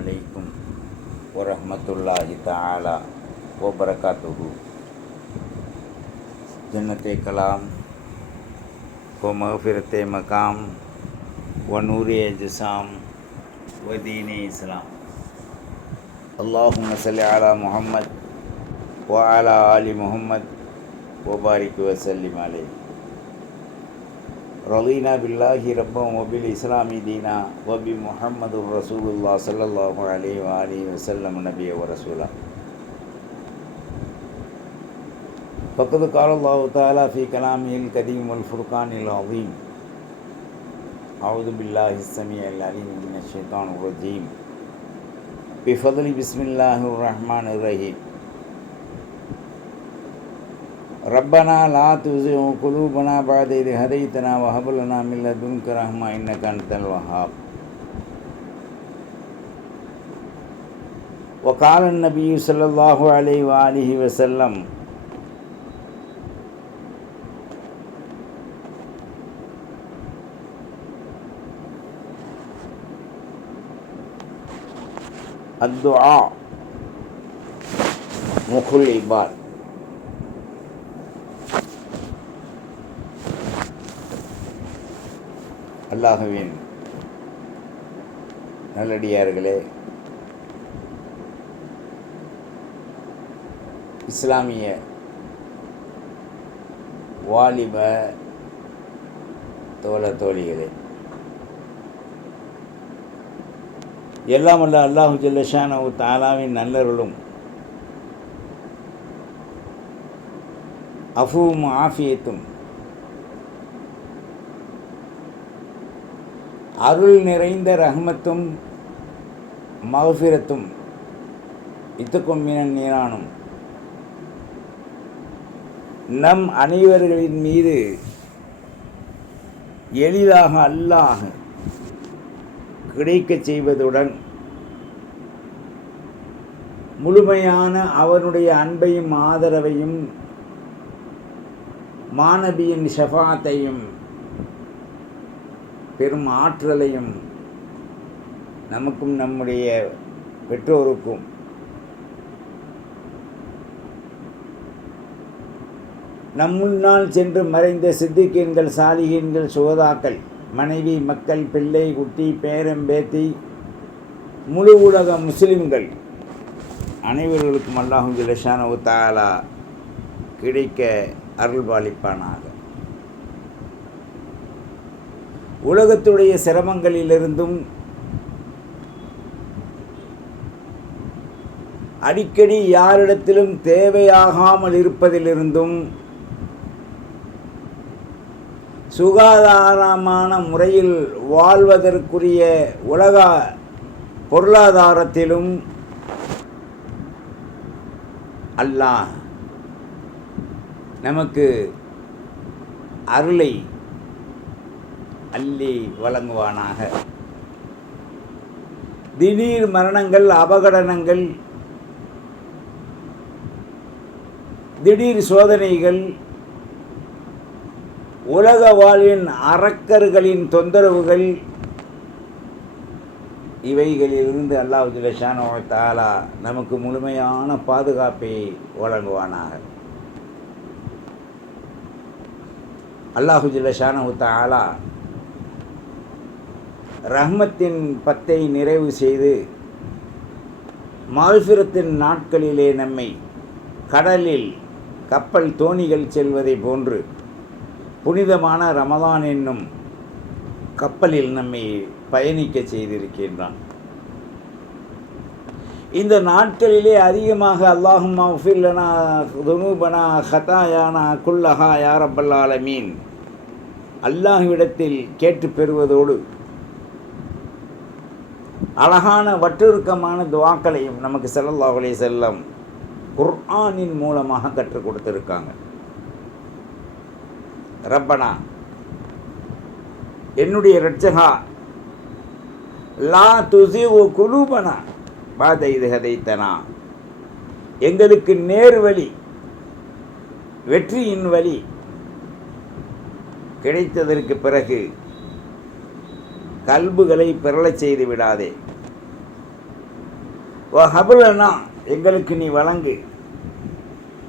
அலைக்கும் வரஹ்மத்துல்லாஹி தஆலா வபரகாத்துஹு. ஜன்னத்தே கலாம் வ மஃபிரத்தே மகாம் வ நூரே அஜ்ஸாம் வ தீனே இஸ்லாம். அல்லாஹும்ம ஸல்லி அலா முஹம்மத் வ அலா ஆலி முஹம்மத் வ பாரிக் வ ஸல்லிம் அலைஹி. ரலீனா பில்லாஹி ரப்பன் வ பில் இஸ்லாமி தீனா வ பி முஹம்மதுர் ரசூலுல்லாஹ் ஸல்லல்லாஹு அலைஹி வ ஆலிஹி வஸல்லம் நபிய வ ரசூலா. ஃபக்கத் கால அல்லாஹு தஆலா ஃபீ கலாமில் கதீம் வல் ஃபுர்கானில் அஸீம். அஊது பில்லாஹி ஸமீஇல் அலீம் மினஷ் ஷைத்தானிர் ரஜீம். பிஃபத்லி பிஸ்மில்லாஹிர் ரஹ்மானிர் ரஹீம். ரப்பனா லா துஸிக் குலூபனா பஅத இத் ஹதைதனா வ ஹப் லனா மின் லதுன்க ரஹ்மா இன்னக அன்தல் வஹ்ஹாப். وقال النبي صلى الله عليه وآله وسلم الدعاء مخ العباد. அல்லாஹ்வின் நல்லடியார்களே, இஸ்லாமிய வாலிப தோழிகளே, எல்லாம் அல்ல அல்லாஹு ஜல்ல ஷானஹு தஆலாவின் நல்லருளும் அஃபுவும் ஆஃபியத்தும் அருள் நிறைந்த ரஹ்மத்தும் மஃபிரத்தும் இத்துக்கும் மினன் நீரானும் நம் அனைவர்களின் மீது எளிதாக அல்லாஹ் கிடைக்கச் செய்வதுடன் முழுமையான அவனுடைய அன்பையும் ஆதரவையும் மாநபியின் ஷஃபாத்தையும் பெரும் ஆற்றலையும் நமக்கும் நம்முடைய பெற்றோருக்கும் நம் முன்னால் சென்று மறைந்த சித்திகீன்கள், சாலிகீன்கள், சுகதாக்கள், மனைவி, மக்கள், பிள்ளை, குட்டி, பேரம், பேத்தி, முழு உலக முஸ்லிம்கள் அனைவர்களுக்கும் அல்லாஹு ஜல்ல ஷானஹு தஆலா கிடைக்க அருள்பாலிப்பானாக. உலகத்துடைய சிரமங்களிலிருந்தும் அடிக்கடி யாரிடத்திலும் தேவையாகாமல் இருப்பதிலிருந்தும் சுகாதாரமான முறையில் வாழ்வதற்குரிய உலக பொருளாதாரத்திலும் அல்லாஹ் நமக்கு அருளை அள்ளி வழங்குவானாக. திடீர் மரணங்கள், அபகடனங்கள், திடீர் சோதனைகள், உலக வாழ்வின் அரக்கர்களின் தொந்தரவுகள், இவைகளிலிருந்து அல்லாஹ் ஜல்ல ஷானஹு தஆலா நமக்கு முழுமையான பாதுகாப்பை வழங்குவானாக. அல்லாஹ் ஜல்ல ஷானஹு தஆலா ரஹ்மத்தின் பத்தை நிறைவு செய்து மஃபிரத்தின் நாட்களிலே நம்மை கடலில் கப்பல் தோணிகள் செல்வதை போன்று புனிதமான ரமலான் என்னும் கப்பலில் நம்மை பயணிக்க செய்திருக்கின்றான். இந்த நாட்களிலே அதிகமாக அல்லாஹும்ம ஃபிர் லனா துனூபனா ஹதாயானா குல்லஹா யா ரப்பல் ஆலமீன் அல்லாஹ்விடத்தில் கேட்டு பெறுவதோடு அழகான வற்றுருக்கமான துஆக்களையும் நமக்கு ஸல்லல்லாஹு அலைஹி வஸல்லம் குர்ஆனின் மூலமாக கற்றுக் கொடுத்திருக்காங்க. ரப்பனா, என்னுடைய இரட்சகா, லா துஸிக் குலூபனா பஅத இத் ஹதைதனா, எங்களுக்கு நேர்வழி, வெற்றியின் வழி கிடைத்ததற்கு பிறகு கல்புகளை பிறளச் செய்து விடாதே. வஹபுலனா எங்களுக்கு நீ வழங்கு,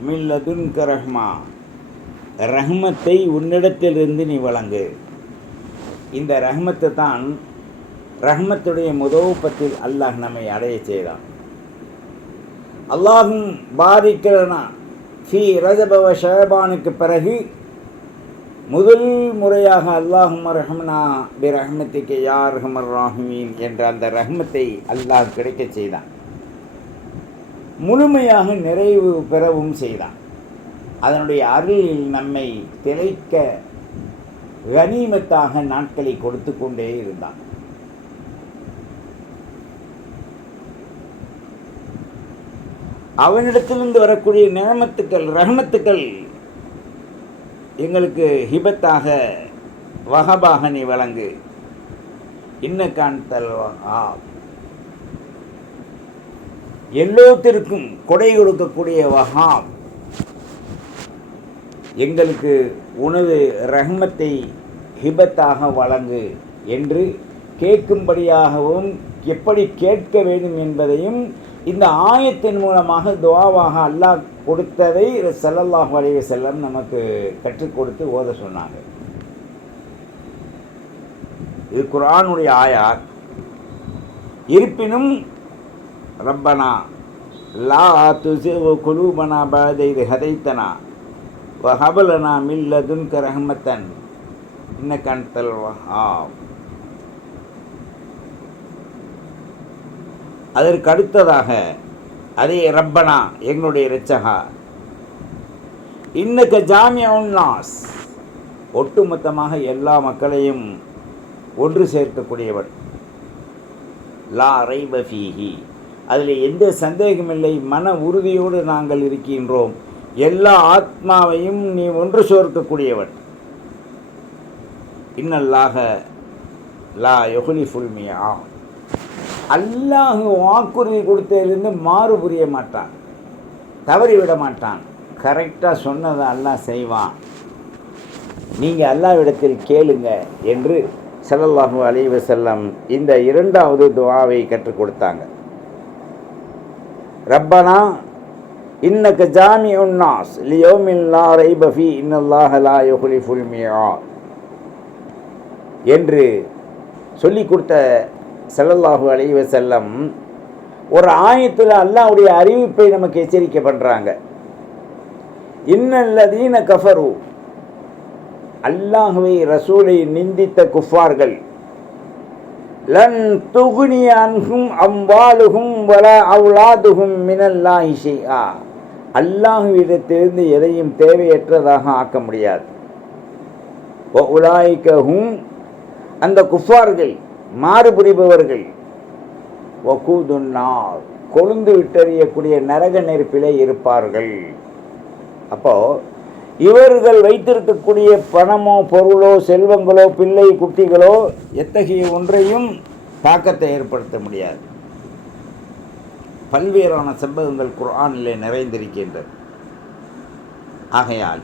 மில்லதுன்க ரஹ்மா ரஹ்மத்தை உன்னிடத்திலிருந்து நீ வழங்கு. இந்த ரஹ்மத்தை தான் ரஹ்மத்துடைய முதோப்பத்தில் அல்லாஹ் நம்மை அடைய செய்தான். அல்லாஹும் பாரிக்கலனா ஃபி ரஜப வ ஷஅபானுக்கு பிறகு முதல் முறையாக அல்லாஹும் ரஹ்மனா பி ரஹ்மத்திக்கு யா அர்ஹமர் ராஹிமீன் என்ற அந்த ரஹ்மத்தை அல்லாஹ் கிடைக்க செய்தான். முழுமையாக நிறைவு பெறவும் செய்தான். அதனுடைய அருளில் நம்மை திளைக்க கனிமத்தாக நாட்களை கொடுத்து கொண்டே இருந்தான். அவனிடத்திலிருந்து வரக்கூடிய நியமத்துக்கள் ரஹ்மத்துக்கள் எங்களுக்கு ஹிபத்தாக வஹபாக நீ வழங்கு. இன்னகான்தல் வஹாப் எல்லோத்திற்கும் கொடை கொடுக்கக்கூடிய வஹாப் எங்களுக்கு உனது ரஹ்மத்தை ஹிபத்தாக வழங்கு என்று கேட்கும்படியாகவும் எப்படி கேட்க வேண்டும் என்பதையும் இந்த ஆயத்தின் மூலமாக துஆவாக அல்லாஹ் கொடுத்ததை ஸல்லல்லாஹு அலைஹி வஸல்லம் நமக்கு கற்றுக் கொடுத்து ஓத சொன்னாங்க. இது குர்ஆனுடைய ஆயாத். இருப்பினும் ரப்பனா லா துஸிக் குலூபனா பஅத இத் ஹதைத்தனா வஹப் லனா மின் லதுன்க ரஹ்மத்தன் இன்னக அன்தல் வஹ்ஹாப். அதற்கு அடுத்ததாக அதே ரப்பனா எங்களுடைய இரட்சகா, இன்னக ஜாமிஉன் நாஸ் ஒட்டுமொத்தமாக எல்லா மக்களையும் ஒன்று சேர்க்கக்கூடியவன், லா ரைப ஃபீஹி அதில் எந்த சந்தேகமில்லை, மன உறுதியோடு நாங்கள் இருக்கின்றோம், எல்லா ஆத்மாவையும் நீ ஒன்று சேர்க்கக்கூடியவன். இன்னல்லாஹ லா யுஹ்லிஃபுல் மிஆத் அல்லாஹ் வாக்குறுதி கொடுத்ததிலிருந்து மாறு புரிய மாட்டான், தவறிவிட மாட்டான். கரெக்டாக சொன்னதை அல்லாஹ் செய்வான். நீங்கள் அல்லாஹ்விடத்தில் கேளுங்க என்று ஸல்லல்லாஹு அலைஹி வஸல்லம் இந்த இரண்டாவது துஆவை கற்றுக் கொடுத்தாங்க. ரப்பனா இன்னக ஜாமிஉன் நாஸ் லியௌமின் லா ரைப ஃபீ இன்னல்லாஹ லா யுஹ்லிஃபுல் மிஆத் என்று சொல்லி கொடுத்த ஸல்லல்லாஹு அலைஹி வஸல்லம் ஒரு ஆயத்தில் அல்லாஹ்வுடைய அறிவிப்பை நமக்கு எச்சரிக்கை பண்ணுறாங்க. இன்னல்லதீன கஃபரு அல்லாஹ்வை ரசூலை நிந்தித்த குஃபார்கள், லன் துக்னி அன்ஹும் அம்வாலுஹும் வலா அவுலாதுஹும் மினல்லாஹி ஷைஆ அல்லாஹ்விடத்திலிருந்து எதையும் தேவையற்றதாக ஆக்க முடியாது. வ உலாயிக ஹும் அந்த குஃபார்கள் மாறு புரிபவர்கள், வகூதுன் நார் கொழுந்து விட்டறியக்கூடிய நரக நெருப்பிலே இருப்பார்கள். அப்போ இவர்கள் வைத்திருக்கக்கூடிய பணமோ பொருளோ செல்வங்களோ பிள்ளை குட்டிகளோ எத்தகைய ஒன்றையும் தாக்கத்தை ஏற்படுத்த முடியாது. பல்வேறான சம்பவங்கள் குர்ஆனிலே நிறைந்திருக்கின்றது. ஆகையால்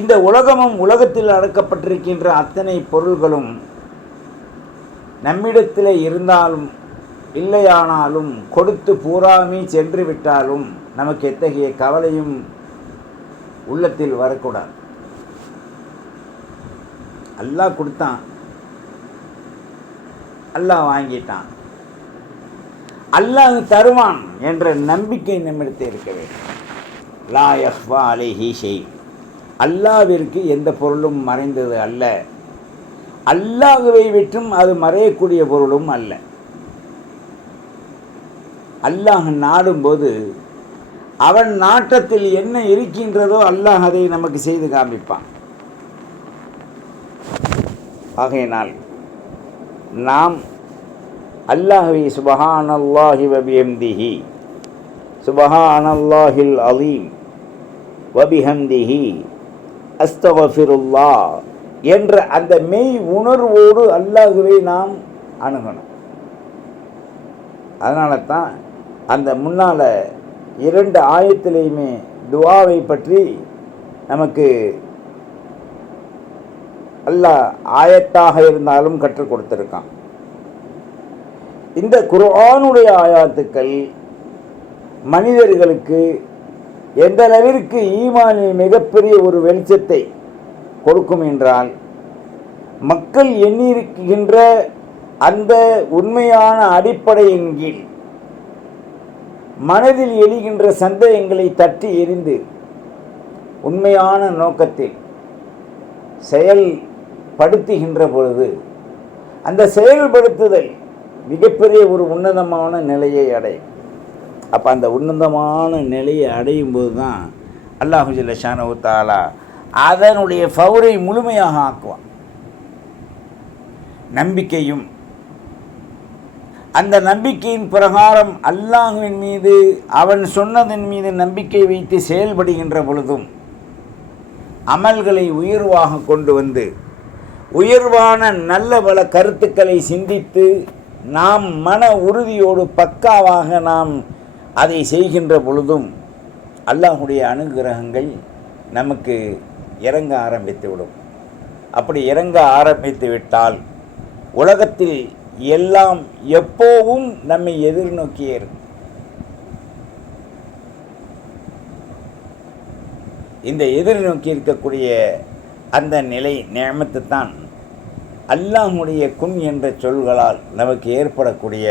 இந்த உலகமும் உலகத்தில் அடக்கப்பட்டிருக்கின்ற அத்தனை பொருள்களும் நம்மிடத்தில் இருந்தாலும் இல்லையானாலும் கொடுத்து பூராமே சென்று விட்டாலும் நமக்கு எத்தகைய கவலையும் உள்ளத்தில் வரக்கூடாது. அல்லாஹ் கொடுத்தான், அல்லாஹ் வாங்கிட்டான், அல்லாஹ் தருவான் என்ற நம்பிக்கை நம்மிடத்தில் இருக்க வேண்டும். லா யஹ்ஃபா அலைஹி ஷை அல்லாஹ்விற்கு எந்த பொருளும் மறைந்தது அல்ல, அல்லாஹ்வை விட்டும் அது மறையக்கூடிய பொருளும் அல்ல. அல்லாஹ் நாடும்போது அவன் நாட்டத்தில் என்ன இருக்கின்றதோ அல்லாஹ் அதை நமக்கு செய்து காண்பிப்பான். ஆகையினால் நாம் அல்லாஹ்வை சுப்ஹானல்லாஹி வ பிஹம்திஹி சுப்ஹானல்லாஹில் அலீம் வ பிஹம்திஹி அஸ்தக்ஃபிருல்லாஹ் என்ற அந்த மெய் உணர்வோடு அல்லாஹ்வை நாம் அணுகணும். அதனால தான் அந்த முன்னால் 2 ஆயத்திலையுமே துஆவை பற்றி நமக்கு அல்லாஹ் ஆயத்தாக இருந்தாலும் கற்றுக் கொடுத்துருக்கான். இந்த குர்ஆனுடைய ஆயாத்துக்கள் மனிதர்களுக்கு எந்த அளவிற்கு ஈமானில் மிகப்பெரிய ஒரு வெளிச்சத்தை கொடுக்கும் என்றால், மக்கள் எண்ணியிருக்கின்ற அந்த உண்மையான அடிப்படையின் கீழ் மனதில் எழுகின்ற சந்தேகங்களை தட்டி எறிந்து உண்மையான நோக்கத்தில் செயல்படுத்துகின்ற பொழுது அந்த செயல்படுத்துதல் மிகப்பெரிய ஒரு உன்னதமான நிலையை அடையும். அப்போ அந்த உன்னதமான நிலையை அடையும் போது தான் அல்லாஹு ஜல்ல ஷானஹு தஆலா அதனுடைய ஃபௌரை முழுமையாக ஆக்குவான். நம்பிக்கையும் அந்த நம்பிக்கையின் பிரகாரம் அல்லாஹ்வின் மீது அவன் சொன்னதன் மீது நம்பிக்கை வைத்து செயல்படுகின்ற பொழுதும் அமல்களை உயர்வாக கொண்டு வந்து உயர்வான நல்ல பல கருத்துக்களை சிந்தித்து நாம் மன உறுதியோடு பக்காவாக நாம் அதை செய்கின்ற பொழுதும் அல்லாஹ்வுடைய அனுகிரகங்கள் நமக்கு இறங்க ஆரம்பித்துவிடும். அப்படி இறங்க ஆரம்பித்து விட்டால் உலகத்தில் எல்லாம் எப்போவும் நம்மை எதிர்நோக்கியே இருக்கும். இந்த எதிர்நோக்கி இருக்கக்கூடிய அந்த நிலை நியமத்து தான் அல்லாஹ்வுடைய குன் என்ற சொல்களால் நமக்கு ஏற்படக்கூடிய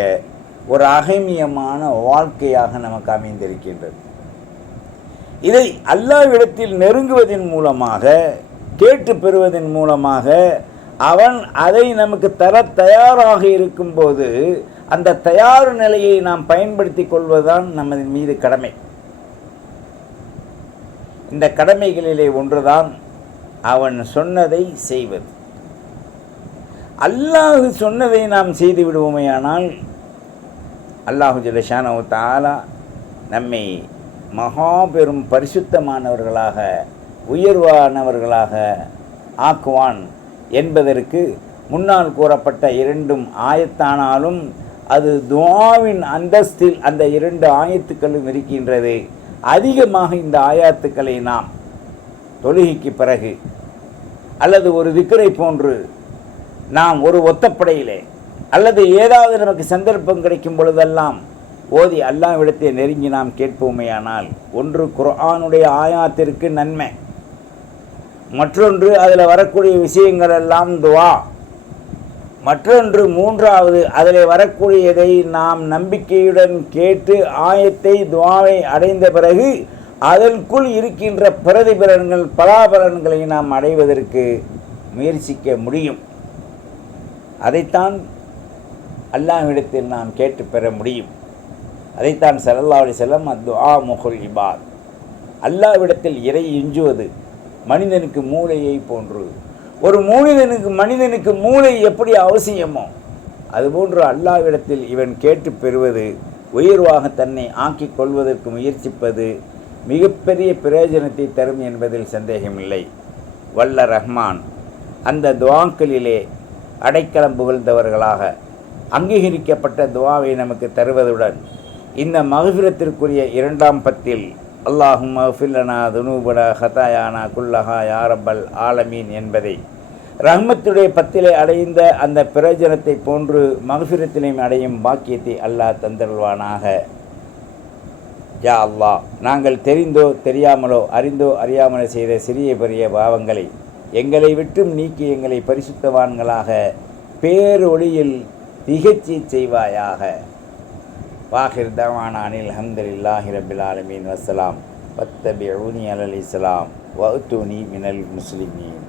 ஒரு அகமியமான வாழ்க்கையாக நமக்கு அமைந்திருக்கின்றது. இதை அல்லாஹ்விடத்தில் நெருங்குவதன் மூலமாக, கேட்டு பெறுவதன் மூலமாக, அவன் அதை நமக்கு தர தயாராக இருக்கும்போது அந்த தயார் நிலையை நாம் பயன்படுத்தி கொள்வதுதான் நமது மீது கடமை. இந்த கடமைகளிலே ஒன்றுதான் அவன் சொன்னதை செய்வது. அல்லாஹ் சொன்னதை நாம் செய்து விடுவோமேயானால் அல்லாஹு ஜல்ல ஷானஹு தஆலா நம்மை மகா பெரும் பரிசுத்தமானவர்களாக உயர்வானவர்களாக ஆக்குவான் என்பதற்கு முன்னால் கூறப்பட்ட இரண்டும் ஆயத்தானாலும் அது துஆவின் அந்தஸ்தில் அந்த இரண்டு ஆயத்துக்களும் இருக்கின்றது. அதிகமாக இந்த ஆயாத்துக்களை நாம் தொழுகைக்கு பிறகு அல்லது ஒரு திக்ரை போன்று நாம் ஒரு ஒத்தப்படையிலே அல்லது ஏதாவது நமக்கு சந்தர்ப்பம் கிடைக்கும் பொழுதெல்லாம் ஓதி அல்லாஹ்விடத்தை நெருங்கி நாம் கேட்போமேயானால், ஒன்று குர்ஆனுடைய ஆயாத்திற்கு நன்மை, மற்றொன்று அதில் வரக்கூடிய விஷயங்கள் எல்லாம் துவா, மற்றொன்று மூன்றாவது அதில் வரக்கூடியதை நாம் நம்பிக்கையுடன் கேட்டு ஆயத்தை துவாவை அடைந்த பிறகு அதற்குள் இருக்கின்ற பிரதிபலன்கள் பலாபலன்களை நாம் அடைவதற்கு முயற்சிக்க முடியும். அதைத்தான் அல்லாஹ்விடத்தில் நாம் கேட்டு பெற முடியும். அதைத்தான் ஸல்லல்லாஹு அலைஹி வஸல்லம் அத்துஆ முகுல் இபாத், அல்லாஹ்விடத்தில் இறை இஞ்சுவது மனிதனுக்கு மூளையை போன்று. ஒரு மனிதனுக்கு மூளை எப்படி அவசியமோ அதுபோன்று அல்லாஹ்விடத்தில் இவன் கேட்டு பெறுவது, உயர்வாக தன்னை ஆக்கிக் கொள்வதற்கு முயற்சிப்பது மிகப்பெரிய பிரயோஜனத்தை தரும் என்பதில் சந்தேகமில்லை. வல்ல ரஹ்மான் அந்த துஆக்களிலே அடைக்கலம் புகழ்ந்தவர்களாக அங்கீகரிக்கப்பட்ட துஆவை நமக்கு தருவதுடன் இந்த மக்ஃபிரத்திற்குரிய இரண்டாம் பத்தில் அல்லாஹும்ம ஃபிர் லனா துனூபனா ஹதாயானா குல்லஹா யா ரப்பல் ஆலமீன் என்பதை ரஹ்மத்துடைய பத்திலே அடைந்த அந்த பிரயோஜனத்தை போன்று மக்ஃபிரத்திலையும் அடையும் பாக்கியத்தை அல்லாஹ் தந்தருள்வானாக. யா அல்லாஹ், நாங்கள் தெரிந்தோ தெரியாமலோ அறிந்தோ அறியாமலோ செய்த சிறிய பெரிய பாவங்களை எங்களை விட்டும் நீக்கி எங்களை பரிசுத்தவான்களாக பேரொளியில் திகழ்ச்சி செய்வாயாக. வாஹிர் தவானா அனில் அல்ஹம்துலில்லாஹி ரப்பில் ஆலமீன் வஸ்ஸலாம். வத்தபிஊனி அலல் இஸ்லாம் வஅத்தூனி மினல் முஸ்லிமீன்.